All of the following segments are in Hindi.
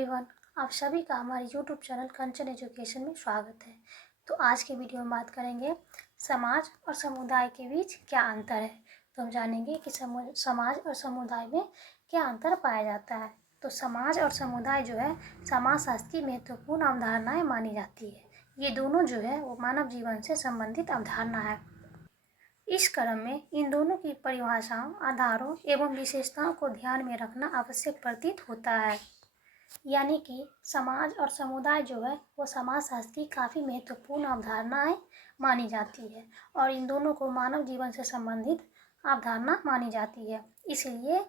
एवरीवन, आप सभी का हमारे यूट्यूब चैनल कंचन एजुकेशन में स्वागत है। तो आज के वीडियो में बात करेंगे समाज और समुदाय के बीच क्या अंतर है। तो हम जानेंगे कि समाज और समुदाय में क्या अंतर पाया जाता है। तो समाज और समुदाय जो है समाजशास्त्र की महत्वपूर्ण अवधारणाएं मानी जाती है। ये दोनों जो है वो मानव जीवन से संबंधित अवधारणा है। इस क्रम में इन दोनों की परिभाषाओं, आधारों एवं विशेषताओं को ध्यान में रखना आवश्यक प्रतीत होता है। यानी कि समाज और समुदाय जो है वो समाजशास्त्र की काफ़ी महत्वपूर्ण अवधारणाएं मानी जाती है और इन दोनों को मानव जीवन से संबंधित अवधारणा मानी जाती है। इसलिए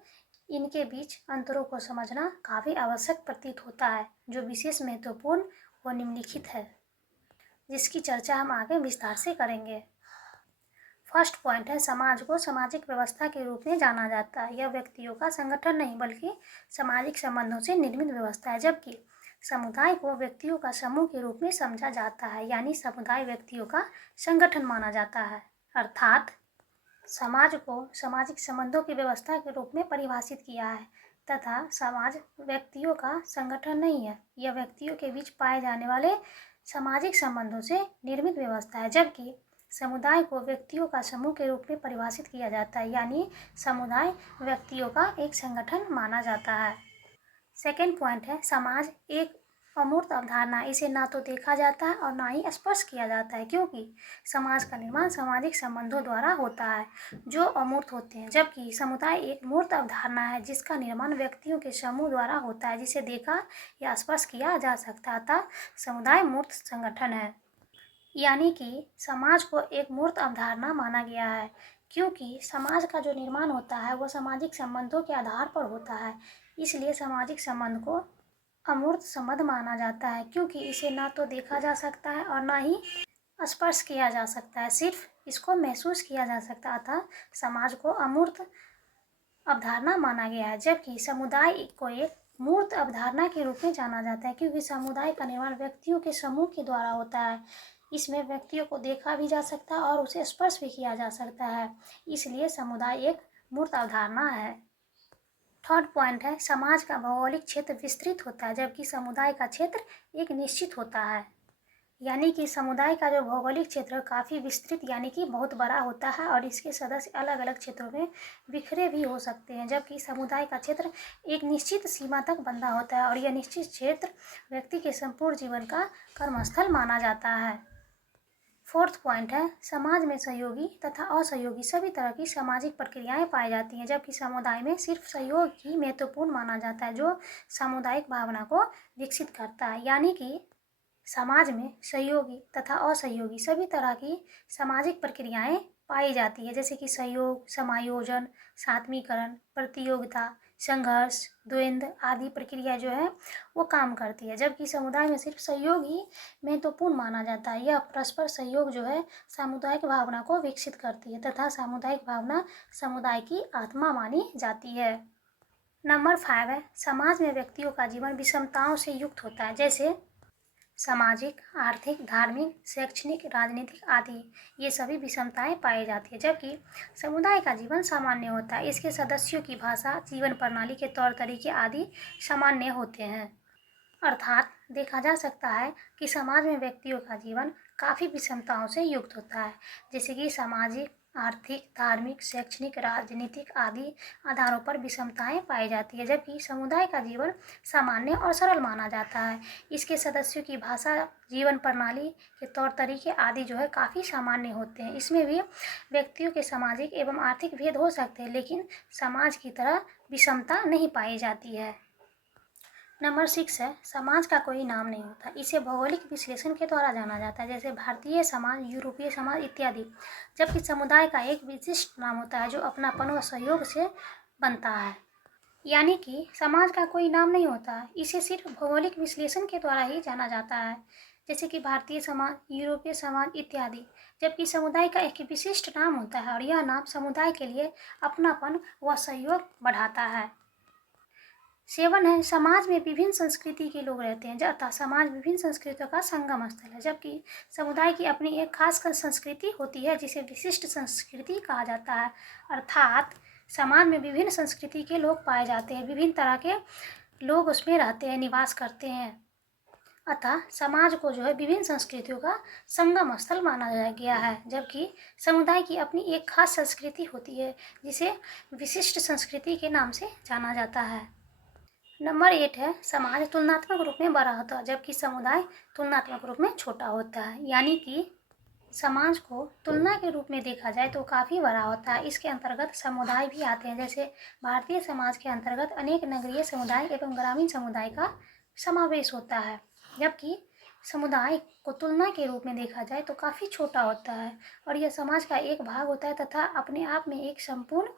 इनके बीच अंतरों को समझना काफ़ी आवश्यक प्रतीत होता है। जो विशेष महत्वपूर्ण व निम्नलिखित है, जिसकी चर्चा हम आगे विस्तार से करेंगे। फर्स्ट पॉइंट है, समाज को सामाजिक व्यवस्था के रूप में जाना जाता है। यह व्यक्तियों का संगठन नहीं बल्कि सामाजिक संबंधों से निर्मित व्यवस्था है। जबकि समुदाय को व्यक्तियों का समूह के रूप में समझा जाता है, यानी समुदाय व्यक्तियों का संगठन माना जाता है। अर्थात समाज को सामाजिक संबंधों की व्यवस्था के रूप में परिभाषित किया है तथा समाज व्यक्तियों का संगठन नहीं है। यह व्यक्तियों के बीच पाए जाने वाले सामाजिक संबंधों से निर्मित व्यवस्था है। जबकि समुदाय को व्यक्तियों का समूह के रूप में परिभाषित किया जाता है, यानी समुदाय व्यक्तियों का एक संगठन माना जाता है। सेकेंड पॉइंट है, समाज एक अमूर्त अवधारणा है। इसे ना तो देखा जाता है और ना ही स्पर्श किया जाता है, क्योंकि समाज का निर्माण सामाजिक संबंधों द्वारा होता है जो अमूर्त होते हैं। जबकि समुदाय एक मूर्त अवधारणा है जिसका निर्माण व्यक्तियों के समूह द्वारा होता है, जिसे देखा या स्पर्श किया जा सकता है। अतः समुदाय मूर्त संगठन है। यानी कि समाज को एक मूर्त अवधारणा माना गया है, क्योंकि समाज का जो निर्माण होता है वो सामाजिक संबंधों के आधार पर होता है। इसलिए सामाजिक संबंध को अमूर्त संबंध माना जाता है, क्योंकि इसे ना तो देखा जा सकता है और ना ही स्पर्श किया जा सकता है, सिर्फ इसको महसूस किया जा सकता है। अतः समाज को अमूर्त अवधारणा माना गया है। जबकि समुदाय को एक मूर्त अवधारणा के रूप में जाना जाता है, क्योंकि समुदाय का निर्माण व्यक्तियों के समूह के द्वारा होता है। इसमें व्यक्तियों को देखा भी जा सकता है और उसे स्पर्श भी किया जा सकता है, इसलिए समुदाय एक मूर्त अवधारणा है। थर्ड पॉइंट है, समाज का भौगोलिक क्षेत्र विस्तृत होता है जबकि समुदाय का क्षेत्र एक निश्चित होता है। यानी कि समुदाय का जो भौगोलिक क्षेत्र काफ़ी विस्तृत यानी कि बहुत बड़ा होता है और इसके सदस्य अलग अलग क्षेत्रों में बिखरे भी हो सकते हैं। जबकि समुदाय का क्षेत्र एक निश्चित सीमा तक बंधा होता है और यह निश्चित क्षेत्र व्यक्ति के संपूर्ण जीवन का कर्मस्थल माना जाता है। फोर्थ पॉइंट है, समाज में सहयोगी तथा असहयोगी सभी तरह की सामाजिक प्रक्रियाएं पाई जाती हैं, जबकि समुदाय में सिर्फ सहयोग ही महत्वपूर्ण माना जाता है जो सामुदायिक भावना को विकसित करता है। यानी कि समाज में सहयोगी तथा असहयोगी सभी तरह की सामाजिक प्रक्रियाएं पाई जाती है, जैसे कि सहयोग, समायोजन, सात्मीकरण, प्रतियोगिता, संघर्ष, द्वंद्व आदि प्रक्रिया जो है वो काम करती है। जबकि समुदाय में सिर्फ सहयोग ही महत्वपूर्ण माना जाता है। यह परस्पर सहयोग जो है सामुदायिक भावना को विकसित करती है तथा सामुदायिक भावना समुदाय की आत्मा मानी जाती है। नंबर 5 है, समाज में व्यक्तियों का जीवन विषमताओं से युक्त होता है, जैसे सामाजिक, आर्थिक, धार्मिक, शैक्षणिक, राजनीतिक आदि ये सभी विषमताएं पाई जाती है। जबकि समुदाय का जीवन सामान्य होता है। इसके सदस्यों की भाषा, जीवन प्रणाली के तौर तरीके आदि सामान्य होते हैं। अर्थात देखा जा सकता है कि समाज में व्यक्तियों का जीवन काफ़ी विषमताओं से युक्त होता है, जैसे कि सामाजिक, आर्थिक, धार्मिक, शैक्षणिक, राजनीतिक आदि आधारों पर विषमताएं पाई जाती है। जबकि समुदाय का जीवन सामान्य और सरल माना जाता है। इसके सदस्यों की भाषा, जीवन प्रणाली के तौर तरीके आदि जो है काफ़ी सामान्य होते हैं। इसमें भी व्यक्तियों के सामाजिक एवं आर्थिक भेद हो सकते हैं, लेकिन समाज की तरह विषमता नहीं पाई जाती है। नंबर 6 है, समाज का कोई नाम नहीं होता। इसे भौगोलिक विश्लेषण के द्वारा जाना जाता है, जैसे भारतीय समाज, यूरोपीय समाज इत्यादि। जबकि समुदाय का एक विशिष्ट नाम होता है जो अपनापन व सहयोग से बनता है। यानी कि समाज का कोई नाम नहीं होता, इसे सिर्फ भौगोलिक विश्लेषण के द्वारा ही जाना जाता है, जैसे कि भारतीय समाज, यूरोपीय समाज इत्यादि। जबकि समुदाय का एक विशिष्ट नाम होता है और यह नाम समुदाय के लिए अपनापन व सहयोग बढ़ाता है। 7 है, समाज में विभिन्न संस्कृति के लोग रहते हैं, अर्थात समाज विभिन्न संस्कृतियों का संगम स्थल है। जबकि समुदाय की अपनी एक खास संस्कृति होती है जिसे विशिष्ट संस्कृति कहा जाता है। अर्थात समाज में विभिन्न संस्कृति के लोग पाए जाते हैं, विभिन्न तरह के लोग उसमें रहते हैं, निवास करते हैं। अतः समाज को जो है विभिन्न संस्कृतियों का संगम स्थल माना गया है, जबकि समुदाय की अपनी एक खास संस्कृति होती है जिसे विशिष्ट संस्कृति के नाम से जाना जाता है। नंबर 8 है, समाज तुलनात्मक रूप में बड़ा होता है जबकि समुदाय तुलनात्मक रूप में छोटा होता है। यानी कि समाज को तुलना के रूप में देखा जाए तो काफ़ी बड़ा होता है। इसके अंतर्गत समुदाय भी आते हैं, जैसे भारतीय समाज के अंतर्गत अनेक नगरीय समुदाय एवं ग्रामीण समुदाय का समावेश होता है, जबकि समुदाय को तुलना के रूप में देखा जाए तो काफ़ी छोटा होता है और यह समाज का एक भाग होता है तथा अपने आप में एक संपूर्ण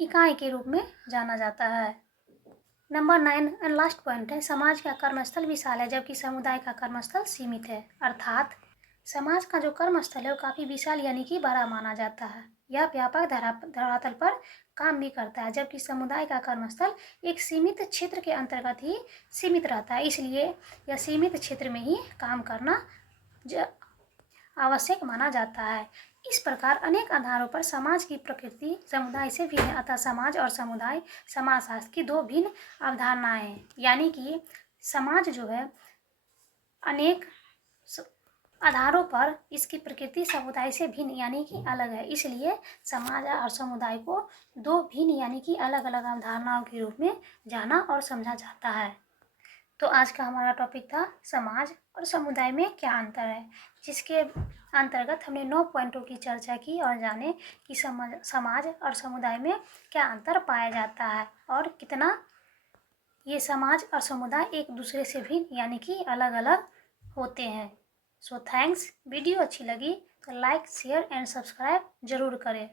इकाई के रूप में जाना जाता है। नंबर 9 एंड लास्ट पॉइंट है, समाज का कर्मस्थल विशाल है जबकि समुदाय का कर्मस्थल सीमित है। अर्थात समाज का जो कर्मस्थल है वो काफ़ी विशाल यानी कि बड़ा माना जाता है। यह व्यापक धरातल पर काम भी करता है, जबकि समुदाय का कर्मस्थल एक सीमित क्षेत्र के अंतर्गत ही सीमित रहता है। इसलिए यह सीमित क्षेत्र में ही काम करना आवश्यक माना जाता है। इस प्रकार अनेक आधारों पर समाज की प्रकृति समुदाय से भिन्न है। अतः समाज और समुदाय समाजशास्त्र की दो भिन्न अवधारणाएं हैं। यानी कि समाज जो है अनेक आधारों पर इसकी प्रकृति समुदाय से भिन्न यानी कि अलग है। इसलिए समाज और समुदाय को दो भिन्न यानी कि अलग अलग अवधारणाओं के रूप में जाना और समझा जाता है। तो आज का हमारा टॉपिक था समाज और समुदाय में क्या अंतर है, जिसके अंतर्गत हमने 9 पॉइंटों की चर्चा की और जाने कि समाज और समुदाय में क्या अंतर पाया जाता है और कितना ये समाज और समुदाय एक दूसरे से भिन्न यानी कि अलग अलग होते हैं। So thanks. वीडियो अच्छी लगी तो लाइक शेयर एंड सब्सक्राइब जरूर करें।